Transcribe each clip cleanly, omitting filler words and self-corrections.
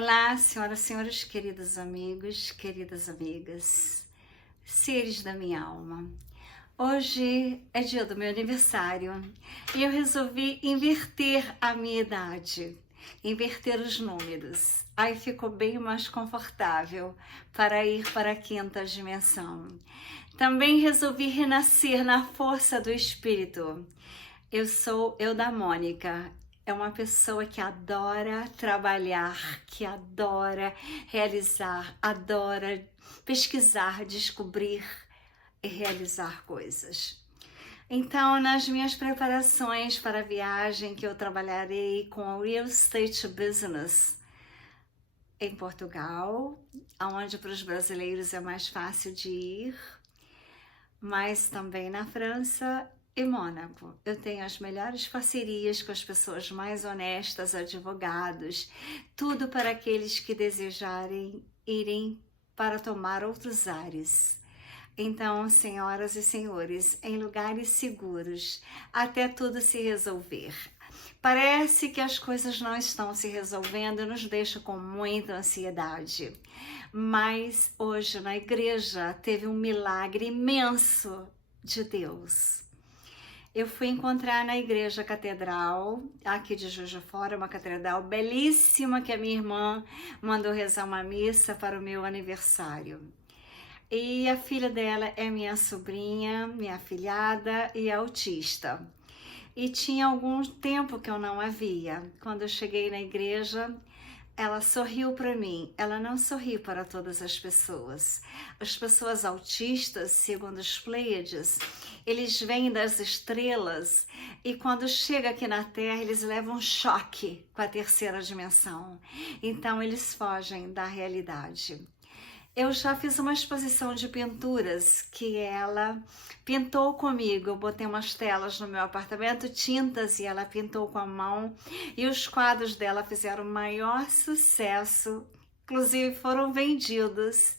Olá, senhoras e senhores, queridos amigos, queridas amigas, seres da minha alma. Hoje é dia do meu aniversário e eu resolvi inverter a minha idade, inverter os números. Aí ficou bem mais confortável para ir para a quinta dimensão. Também resolvi renascer na força do espírito. Eu sou Eudamônica. É uma pessoa que adora trabalhar, que adora realizar, adora pesquisar, descobrir e realizar coisas. Então, nas minhas preparações para a viagem, que eu trabalharei com o Real Estate Business em Portugal, onde para os brasileiros é mais fácil de ir, mas também na França e Mônaco. Eu tenho as melhores parcerias com as pessoas mais honestas, advogados, tudo para aqueles que desejarem irem para tomar outros ares. Então, senhoras e senhores, em lugares seguros, até tudo se resolver. Parece que as coisas não estão se resolvendo e nos deixa com muita ansiedade. Mas hoje na igreja teve um milagre imenso de Deus. Eu fui encontrar na igreja catedral, aqui de Juiz de Fora, uma catedral belíssima que a minha irmã mandou rezar uma missa para o meu aniversário. E a filha dela é minha sobrinha, minha afilhada e autista. E tinha algum tempo que eu não a via. Quando eu cheguei na igreja, ela sorriu para mim. Ela não sorri para todas as pessoas. As pessoas autistas, segundo os Pleiades, eles vêm das estrelas e quando chega aqui na Terra, eles levam um choque com a terceira dimensão. Então, eles fogem da realidade. Eu já fiz uma exposição de pinturas que ela pintou comigo. Eu botei umas telas no meu apartamento, tintas, e ela pintou com a mão. E os quadros dela fizeram maior sucesso, inclusive foram vendidos.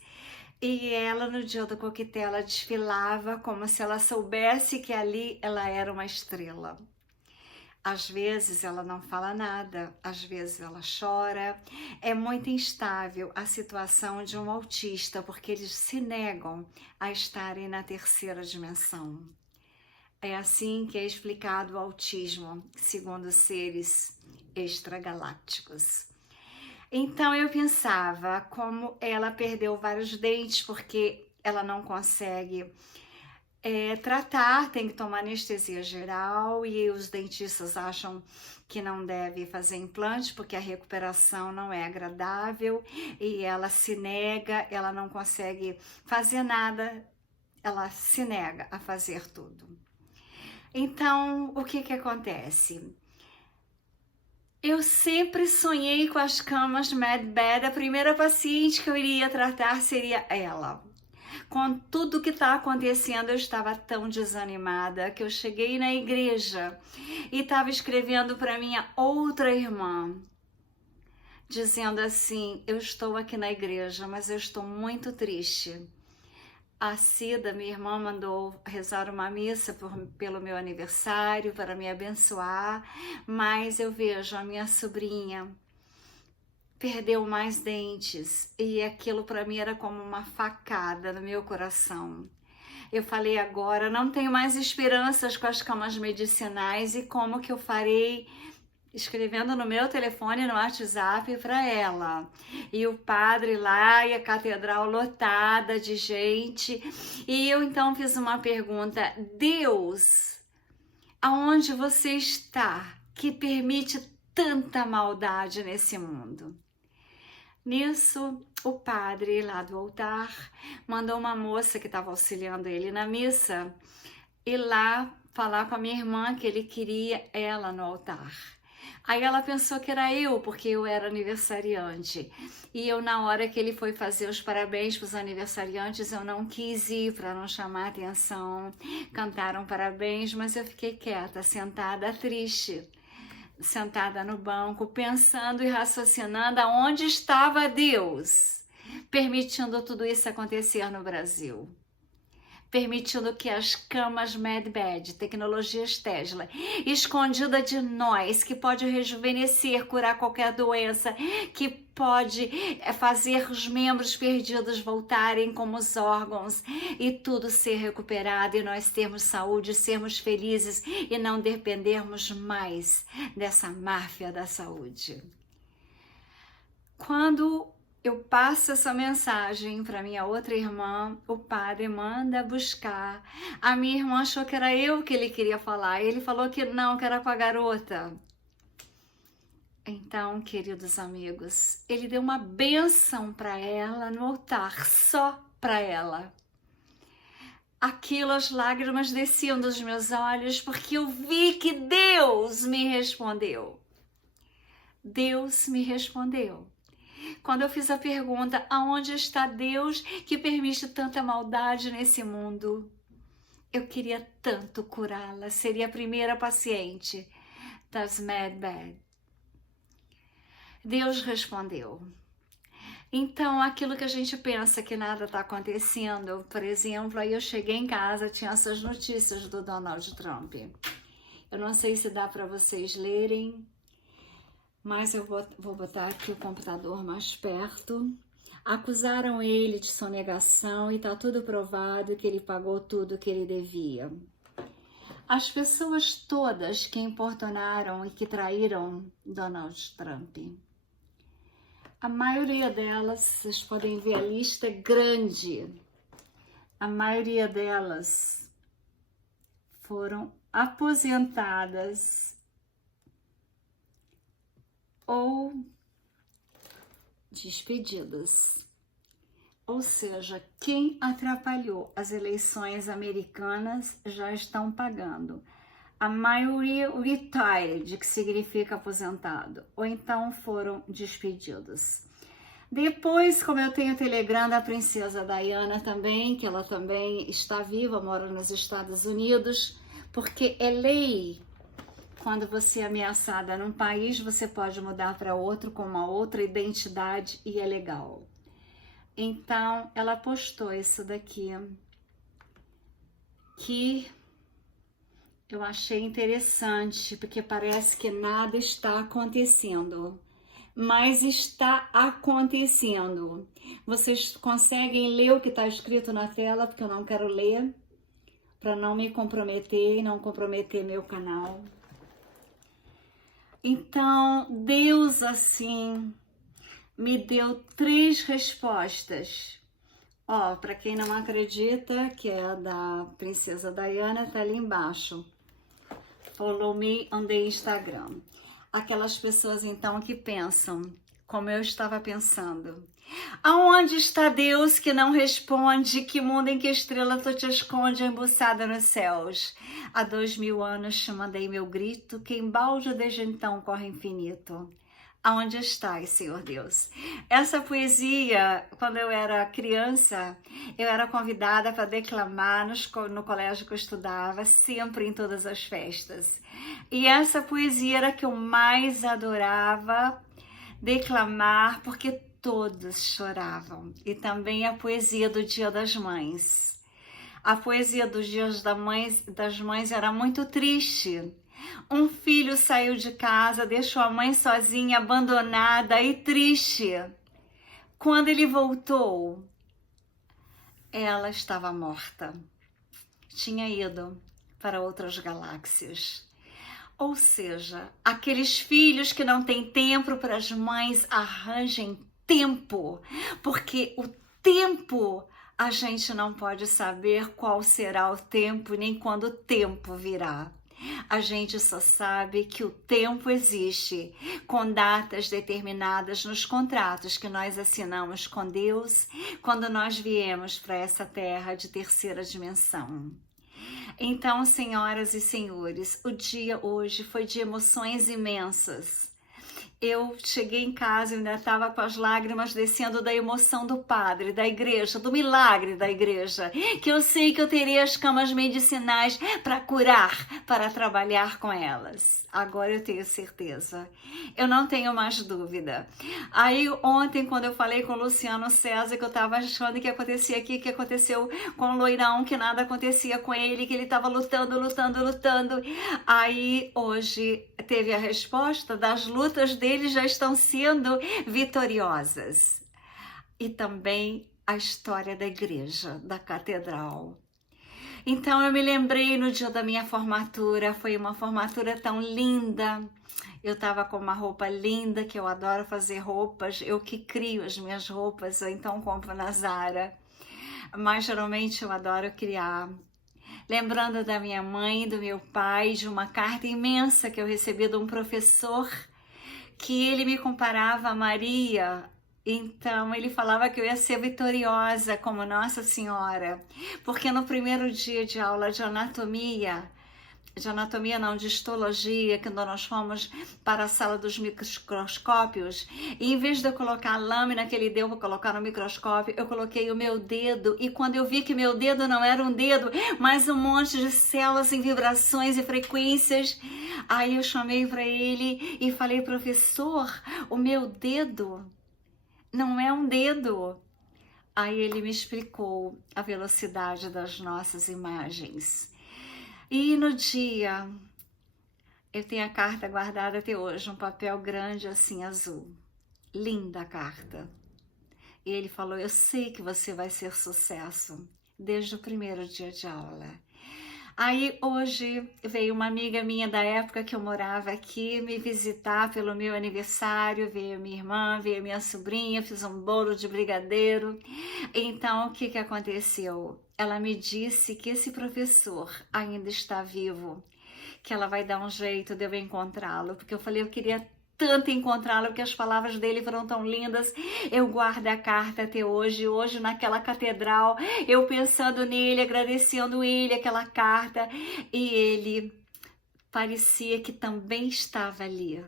E ela, no dia do coquetel, ela desfilava como se ela soubesse que ali ela era uma estrela. Às vezes ela não fala nada, às vezes ela chora. É muito instável a situação de um autista, porque eles se negam a estarem na terceira dimensão. É assim que é explicado o autismo, segundo seres extragalácticos. Então eu pensava como ela perdeu vários dentes, porque ela não consegue tratar, tem que tomar anestesia geral e os dentistas acham que não deve fazer implante porque a recuperação não é agradável e ela se nega, ela não consegue fazer nada, ela se nega a fazer tudo. Então, o que acontece? Eu sempre sonhei com as camas Med Bed, a primeira paciente que eu iria tratar seria ela. Com tudo que está acontecendo, eu estava tão desanimada que eu cheguei na igreja e estava escrevendo para minha outra irmã, dizendo assim: eu estou aqui na igreja, mas eu estou muito triste. A Cida, minha irmã, mandou rezar uma missa pelo meu aniversário para me abençoar, mas eu vejo a minha sobrinha perdeu mais dentes e aquilo para mim era como uma facada no meu coração. Eu falei, agora não tenho mais esperanças com as camas medicinais e como que eu farei? Escrevendo no meu telefone, no WhatsApp para ela. E o padre lá e a catedral lotada de gente. E eu então fiz uma pergunta: Deus, aonde você está que permite tanta maldade nesse mundo? Nisso, o padre lá do altar mandou uma moça que estava auxiliando ele na missa ir lá falar com a minha irmã que ele queria ela no altar. Aí ela pensou que era eu, porque eu era aniversariante. E eu, na hora que ele foi fazer os parabéns para os aniversariantes, eu não quis ir para não chamar atenção. Cantaram parabéns, mas eu fiquei quieta, sentada, triste. Sentada no banco, pensando e raciocinando aonde estava Deus, permitindo tudo isso acontecer no Brasil. permitindo que as camas MedBed, tecnologias Tesla, escondida de nós, que pode rejuvenescer, curar qualquer doença, que pode fazer os membros perdidos voltarem como os órgãos e tudo ser recuperado e nós termos saúde, sermos felizes e não dependermos mais dessa máfia da saúde. Quando eu passo essa mensagem para minha outra irmã, o padre manda buscar. A minha irmã achou que era eu que ele queria falar. Ele falou que não, que era com a garota. Então, queridos amigos, ele deu uma bênção para ela no altar, só para ela. Aquilo, as lágrimas desciam dos meus olhos, porque eu vi que Deus me respondeu. Deus me respondeu. Quando eu fiz a pergunta, aonde está Deus que permite tanta maldade nesse mundo? Eu queria tanto curá-la, seria a primeira paciente das MedBed. Deus respondeu. Então, aquilo que a gente pensa que nada está acontecendo, por exemplo, aí eu cheguei em casa, tinha essas notícias do Donald Trump. Eu não sei se dá para vocês lerem, mas eu vou botar aqui o computador mais perto. Acusaram ele de sonegação e está tudo provado que ele pagou tudo que ele devia. As pessoas todas que importunaram e que traíram Donald Trump, a maioria delas, vocês podem ver a lista é grande, a maioria delas foram aposentadas ou despedidas. Ou seja, quem atrapalhou as eleições americanas já estão pagando. A maioria retired, que significa aposentado, ou então foram despedidos. Depois, como eu tenho o Telegram da princesa Diana também, que ela também está viva, mora nos Estados Unidos, porque é lei. Quando você é ameaçada num país, você pode mudar para outro com uma outra identidade e é legal. Então, ela postou isso daqui, que eu achei interessante, porque parece que nada está acontecendo, mas está acontecendo. Vocês conseguem ler o que está escrito na tela, porque eu não quero ler, para não me comprometer e não comprometer meu canal. Então, Deus assim me deu 3 respostas. Ó, para quem não acredita, que é da princesa Diana, tá ali embaixo. Follow me on the Instagram. Aquelas pessoas então que pensam, como eu estava pensando. Aonde está Deus que não responde? Que mundo em que estrela tu te esconde embuçada nos céus? Há 2000 anos te mandei meu grito, que embalde desde então corre infinito. Aonde estás, Senhor Deus? Essa poesia, quando eu era criança, eu era convidada para declamar no colégio que eu estudava, sempre em todas as festas. E essa poesia era a que eu mais adorava declamar, porque todos choravam. E também a poesia do Dia das Mães. A poesia dos Dias das Mães era muito triste. Um filho saiu de casa, deixou a mãe sozinha, abandonada e triste. Quando ele voltou, ela estava morta. Tinha ido para outras galáxias. Ou seja, aqueles filhos que não têm tempo para as mães, arranjem tempo, porque o tempo a gente não pode saber qual será o tempo, nem quando o tempo virá. A gente só sabe que o tempo existe, com datas determinadas nos contratos que nós assinamos com Deus quando nós viemos para essa terra de terceira dimensão. Então, senhoras e senhores, o dia hoje foi de emoções imensas. eu cheguei em casa e ainda estava com as lágrimas descendo da emoção do padre, da igreja, do milagre da igreja, que eu sei que eu terei as camas medicinais para curar, para trabalhar com elas. Agora eu tenho certeza, eu não tenho mais dúvida. Aí ontem, quando eu falei com o Luciano César, que eu estava achando que acontecia aqui, que aconteceu com o Loirão, que nada acontecia com ele, que ele estava lutando, aí hoje teve a resposta das lutas dele já estão sendo vitoriosas. E também a história da igreja, da catedral. Então eu me lembrei no dia da minha formatura, foi uma formatura tão linda. Eu estava com uma roupa linda, que eu adoro fazer roupas, eu que crio as minhas roupas, ou então compro na Zara. Mas geralmente eu adoro criar. Lembrando da minha mãe, do meu pai, de uma carta imensa que eu recebi de um professor, que ele me comparava a Maria. Então ele falava que eu ia ser vitoriosa como Nossa Senhora, porque no primeiro dia de aula de anatomia não, de histologia, quando nós fomos para a sala dos microscópios, e em vez de eu colocar a lâmina que ele deu para colocar no microscópio, eu coloquei o meu dedo, e quando eu vi que meu dedo não era um dedo, mas um monte de células em vibrações e frequências, aí eu chamei para ele e falei: professor, o meu dedo não é um dedo. Aí ele me explicou a velocidade das nossas imagens. E no dia, eu tenho a carta guardada até hoje, um papel grande assim, azul. Linda a carta. E ele falou: eu sei que você vai ser sucesso, desde o primeiro dia de aula. Aí hoje veio uma amiga minha da época que eu morava aqui me visitar pelo meu aniversário, veio minha irmã, veio minha sobrinha, fiz um bolo de brigadeiro. Então o que aconteceu? Ela me disse que esse professor ainda está vivo, que ela vai dar um jeito de eu encontrá-lo, porque eu falei: eu queria tanto encontrá-lo, porque as palavras dele foram tão lindas. Eu guardo a carta até hoje naquela catedral, eu pensando nele, agradecendo ele, aquela carta, e ele parecia que também estava ali.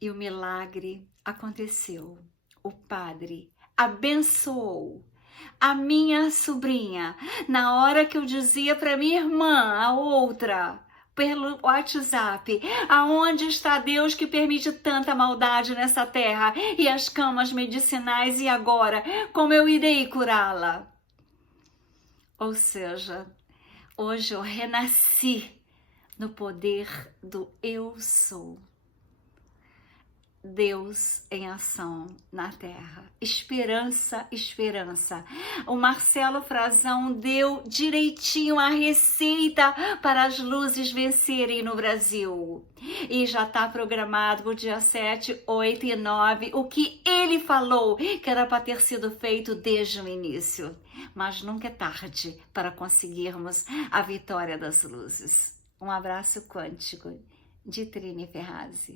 E o milagre aconteceu. O padre abençoou a minha sobrinha, na hora que eu dizia para minha irmã, a outra, pelo WhatsApp: aonde está Deus que permite tanta maldade nessa terra? E as camas medicinais, e agora? Como eu irei curá-la? Ou seja, hoje eu renasci no poder do eu sou. Deus em ação na terra. Esperança, esperança. O Marcelo Frazão deu direitinho a receita para as luzes vencerem no Brasil. E já está programado para o dia 7, 8 e 9, o que ele falou que era para ter sido feito desde o início. Mas nunca é tarde para conseguirmos a vitória das luzes. Um abraço quântico de Trine Ferrazzi.